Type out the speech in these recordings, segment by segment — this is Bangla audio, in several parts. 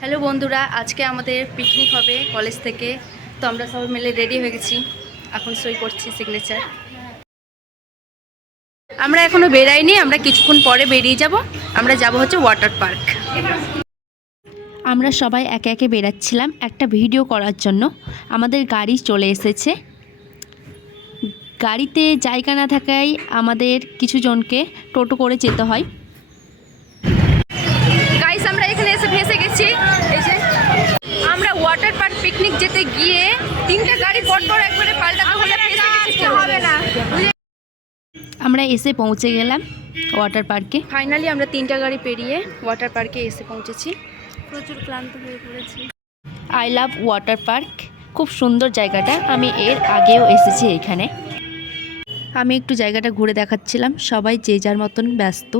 হ্যালো বন্ধুরা, আজকে আমাদের পিকনিক হবে কলেজ থেকে। তো আমরা সবাই মিলে রেডি হয়ে গেছি, এখন সই করছি সিগনেচার। আমরা এখনো বেরাইনি, আমরা কিছুক্ষণ পরে বেরিয়ে যাব। আমরা যাব হচ্ছে ওয়াটার পার্ক। আমরা সবাই একে একে বেরাচ্ছিলাম একটা ভিডিও করার জন্য। আমাদের গাড়ি চলে এসেছে। গাড়িতে জায়গা না থাকায় আমাদের কিছু জনকে টোটো করে যেতে হয়। গাইস, আমরা এখানে এসে ভেসে গেছি। এই যে আমরা ওয়াটার পার্ক পিকনিক যেতে গিয়ে তিনটা গাড়ি পরপর একবারে পাল্টাতে হলে হবে না। আমরা এসে পৌঁছে গেলাম ওয়াটার পার্কে। ফাইনালি আমরা তিনটা গাড়ি পেরিয়ে ওয়াটার পার্কে এসে পৌঁছেছি। প্রচুর ক্লান্ত হয়ে পড়েছি। আই লাভ ওয়াটার পার্ক, খুব সুন্দর জায়গাটা। আমি এর আগেও এসেছি এখানে। আমি একটু জায়গাটা ঘুরে দেখাচ্ছিলাম, সবাই যে যার মতন ব্যস্ত।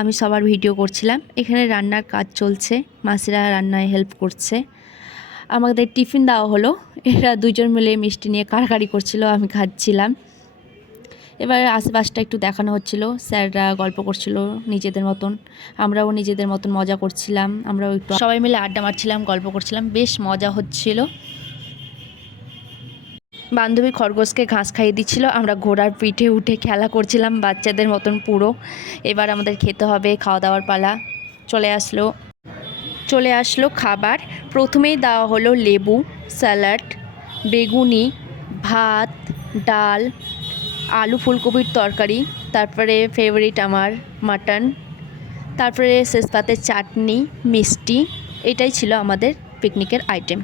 আমি সবার ভিডিও করছিলাম। এখানে রান্নার কাজ চলছে, মাসিরা রান্নায় হেল্প করছে। আমাদের টিফিন দেওয়া হলো, এরা দুজন মিলে মিষ্টি নিয়ে কাড়াকাড়ি করছিল, আমি খাচ্ছিলাম। এবার আশেপাশটা একটু দেখানো হচ্ছিল, স্যাররা গল্প করছিল নিজেদের মতন, আমরাও নিজেদের মতন মজা করছিলাম। আমরাও একটু সবাই মিলে আড্ডা মারছিলাম, গল্প করছিলাম, বেশ মজা হচ্ছিল। বান্ধবী খরগোশকে ঘাস খাইয়ে দিচ্ছিল, আমরা ঘোড়ার পিঠে উঠে খেলা করছিলাম বাচ্চাদের মতন পুরো। এবার আমাদের খেতে হবে, খাওয়া দাওয়ার পালা চলে আসলো খাবার। প্রথমেই দেওয়া হলো লেবু, স্যালাড, বেগুনি, ভাত, ডাল, আলু ফুলকপির তরকারি, তারপরে ফেভারিট আমার মাটন, তারপরে শেষ পাতে চাটনি, মিষ্টি। এটাই ছিল আমাদের পিকনিকের আইটেম।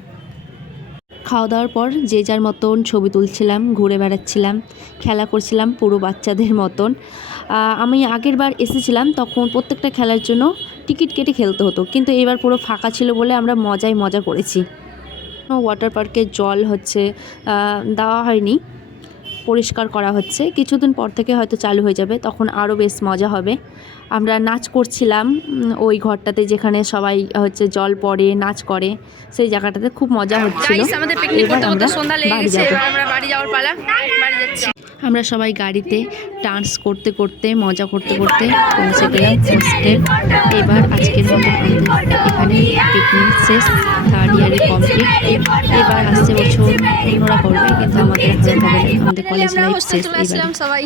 খাওয়া দাওয়ার পর যে যার মতন ছবি তুলছিলাম, ঘুরে বেড়াচ্ছিলাম, খেলা করছিলাম পুরো বাচ্চাদের মতন। আমি আগের বার এসেছিলাম তখন প্রত্যেকটা খেলার জন্য টিকিট কেটে খেলতে হতো, কিন্তু এবার পুরো ফাঁকা ছিল বলে আমরা মজা করেছি। ওয়াটার পার্কে জল দেওয়া হয়নি, পরিষ্কার করা হচ্ছে। কিছুদিন পর থেকে হয়তো চালু হয়ে যাবে, তখন আরও বেশ মজা হবে। আমরা নাচ করছিলাম ওই ঘরটাতে, যেখানে সবাই জল পড়ে নাচ করে, সেই জায়গাটাতে খুব মজা হচ্ছিল। আমাদের পিকনিক করতে করতে সন্ধ্যা লেগে গেছে, আমরা বাড়ি যাওয়ার পালা, বাড়ি যাচ্ছি। আমরা সবাই গাড়িতে ডান্স করতে করতে মজা করতে করতে পৌঁছে গেলাম হোস্টেল। এবার আজকের মতো আমাদের এখানে পিকনিক শেষ, থার্ড ইয়ারে কমপ্লিট। এবার আসছে বছর অন্যরা করবে, কিন্তু আমাদের হবে না, আমাদের কলেজ লাইফ শেষ। সবাই